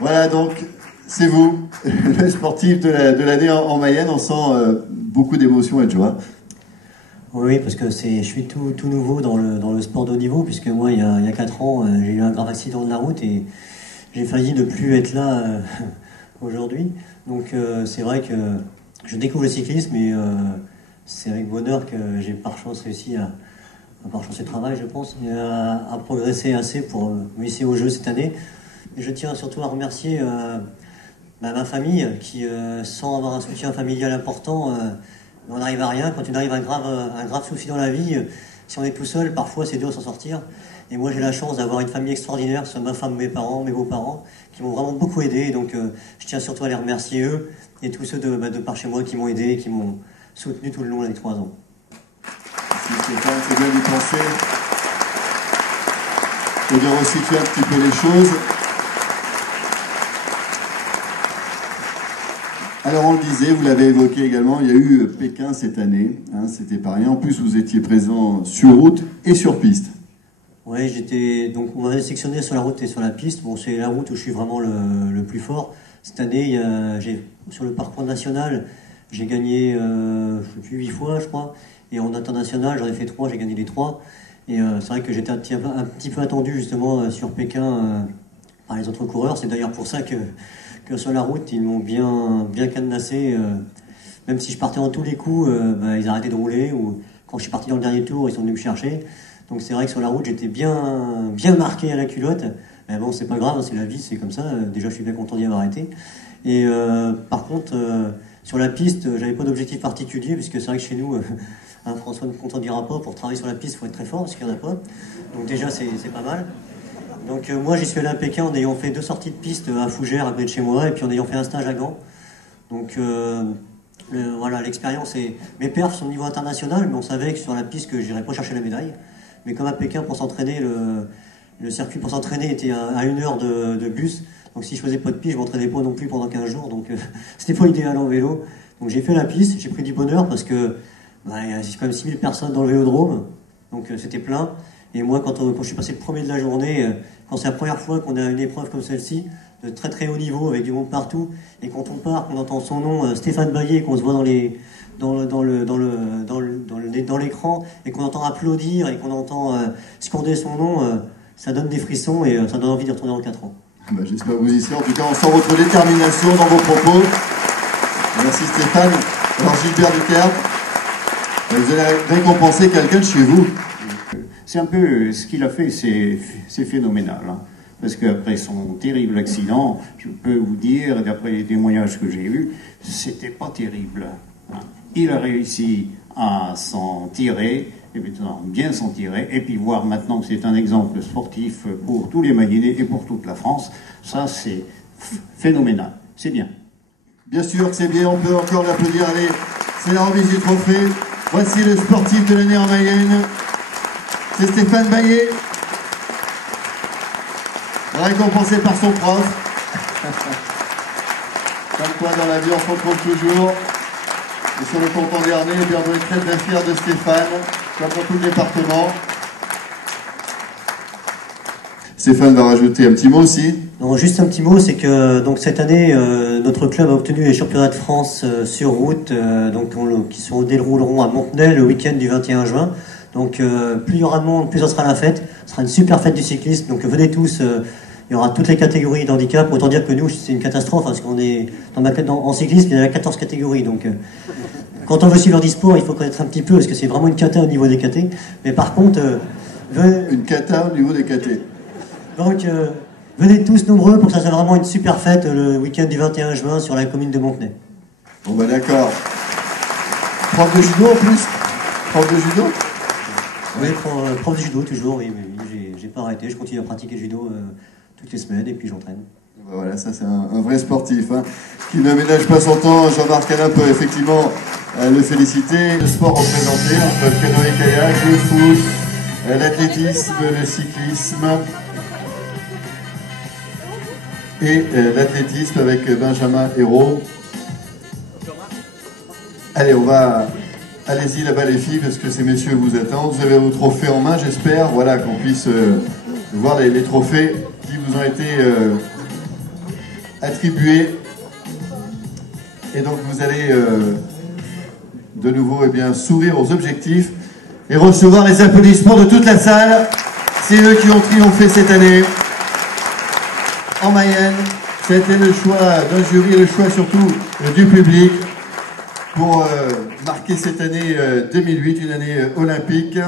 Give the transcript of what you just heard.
Voilà, donc c'est vous, le sportif de l'année en Mayenne. On sent beaucoup d'émotion et de joie. Oui, parce que je suis tout nouveau dans le sport de haut niveau, puisque moi, il y a 4 ans, j'ai eu un grave accident de la route et j'ai failli ne plus être là aujourd'hui. Donc c'est vrai que je découvre le cyclisme et c'est avec bonheur que j'ai par chance réussi par chance et travail, je pense, à progresser assez pour me hisser au jeu cette année. Et je tiens surtout à remercier ma famille qui, sans avoir un soutien familial important, on n'arrive à rien. Quand tu arrives à un grave souci dans la vie, si on est tout seul, parfois c'est dur de s'en sortir. Et moi j'ai la chance d'avoir une famille extraordinaire, que ce soit ma femme, mes parents, mes beaux-parents, qui m'ont vraiment beaucoup aidé. Et donc je tiens surtout à les remercier eux et tous ceux de par chez moi qui m'ont aidé et qui m'ont soutenu tout le long des 3 ans. Merci Stéphane, c'est bien d'y penser. Et de resituer un petit peu les choses. Alors on le disait, vous l'avez évoqué également, il y a eu Pékin cette année, hein, c'était pas rien. En plus vous étiez présent sur route et sur piste. Oui, donc on m'avait sélectionné sur la route et sur la piste. Bon, c'est la route où je suis vraiment le plus fort. Cette année, sur le parcours national, j'ai gagné, je sais plus, 8 fois, je crois. Et en international, j'en ai fait 3, j'ai gagné les 3. Et c'est vrai que j'étais un petit peu attendu justement sur Pékin par les autres coureurs. C'est d'ailleurs pour ça que sur la route, ils m'ont bien cadenassé. Même si je partais en tous les coups, ils arrêtaient de rouler. Ou quand je suis parti dans le dernier tour, ils sont venus me chercher. Donc c'est vrai que sur la route, j'étais bien marqué à la culotte. Mais bon, c'est pas grave, c'est la vie, c'est comme ça. Déjà, je suis bien content d'y avoir été. Et par contre, sur la piste, j'avais pas d'objectif particulier, puisque c'est vrai que chez nous, François ne contredira pas, pour travailler sur la piste, il faut être très fort, parce qu'il n'y en a pas. Donc déjà, c'est pas mal. Donc moi, j'y suis allé à Pékin en ayant fait 2 sorties de piste à Fougères, à côté de chez moi, et puis en ayant fait un stage à Gand. Donc voilà, l'expérience et mes perfs sont au niveau international, mais on savait que sur la piste que j'irais pas chercher la médaille. Mais comme à Pékin, pour s'entraîner, le circuit pour s'entraîner était à 1 heure de bus. Donc si je faisais pas de piste, je m'entraînais pas non plus pendant 15 jours. Donc c'était pas idéal en vélo. Donc j'ai fait la piste, j'ai pris du bonheur parce que il y a quand même 6000 personnes dans le vélodrome. Donc c'était plein. Et moi, quand je suis passé le premier de la journée, quand c'est la première fois qu'on a une épreuve comme celle-ci, de très très haut niveau, avec du monde partout, et quand on part, qu'on entend son nom, Stéphane Baillet, qu'on se voit dans l'écran, et qu'on entend applaudir, et qu'on entend scander son nom, ça donne des frissons, et ça donne envie d'y retourner dans 4 ans. J'espère que vous y serez. En tout cas, on sent votre détermination dans vos propos. Merci Stéphane. Alors Gilbert Duterre, vous allez récompenser quelqu'un de chez vous. C'est un peu ce qu'il a fait, c'est phénoménal. Hein. Parce qu'après son terrible accident, je peux vous dire, d'après les témoignages que j'ai eus, c'était pas terrible. Hein. Il a réussi à s'en tirer, et bien s'en tirer, et puis voir maintenant que c'est un exemple sportif pour tous les Mayennais et pour toute la France, ça c'est phénoménal. C'est bien. Bien sûr que c'est bien, on peut encore l'applaudir. Allez, c'est la remise du trophée. Voici le sportif de l'année en Mayenne. C'est Stéphane Baillet, récompensé par son prof. Comme quoi dans la vie on se retrouve toujours. Et sur le canton dernier, on est très très fiers de Stéphane, comme dans tout le département. Stéphane va rajouter un petit mot aussi. Non, juste un petit mot, c'est que donc cette année, notre club a obtenu les championnats de France sur route, qui se dérouleront à Montenay le week-end du 21 juin. Donc plus il y aura de monde, plus ça sera la fête. Ce sera une super fête du cyclisme. Donc venez tous. Il y aura toutes les catégories d'handicap. Autant dire que nous, c'est une catastrophe, parce qu'on est en cyclisme, il y a 14 catégories. Donc quand on veut suivre l'e-sport, il faut connaître un petit peu, parce que c'est vraiment une cata au niveau des catés. Mais par contre, une cata au niveau des catés. Donc venez tous nombreux pour que ça soit vraiment une super fête le week-end du 21 juin sur la commune de Montenay. Bon d'accord. Prof de judo en plus. Prof de judo. Oui, prof de judo toujours, oui, j'ai pas arrêté, je continue à pratiquer le judo toutes les semaines et puis j'entraîne. Voilà, ça c'est un vrai sportif, hein, qui ne ménage pas son temps. Jean-Marc Alain peut effectivement le féliciter. Le sport représenté entre le canoë-kayak, le foot, l'athlétisme, le cyclisme et l'athlétisme avec Benjamin Hérault. Allez, allez-y là-bas les filles, parce que ces messieurs vous attendent. Vous avez vos trophées en main, j'espère, voilà, qu'on puisse voir les trophées qui vous ont été attribués. Et donc vous allez de nouveau sourire aux objectifs et recevoir les applaudissements de toute la salle. C'est eux qui ont triomphé cette année en Mayenne. C'était le choix d'un jury et le choix surtout du public pour marquer cette année 2008, une année olympique.